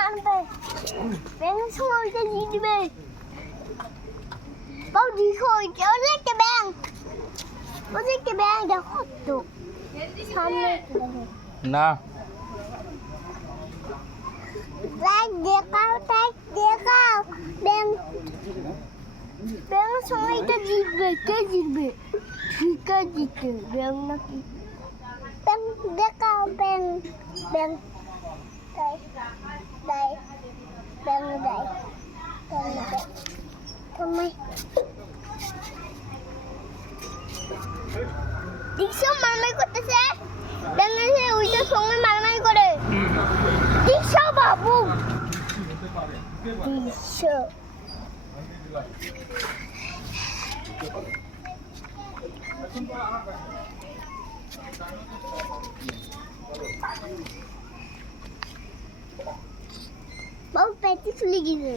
মারবে ব্যাঙের সময় ওইটা জিতবে বাবু দেখো ওইটা ওদের একটা ব্যাঙ দেখো তো সামনে না তাই দেখাও ব্যাঙের সময় এটা জিতবে কে জিতবে ঠিক আছে জিতবে ব্যাঙ নাকি ব্যাঙ দেখাও ব্যাঙ তাই ব্যাঙ তোমায় দেখছো মারামারি করতেছে ব্যাঙের ওইটার সঙ্গে মারামারি করে দেখছো বাবু দেখছো বাবু পেটে চলে গেছে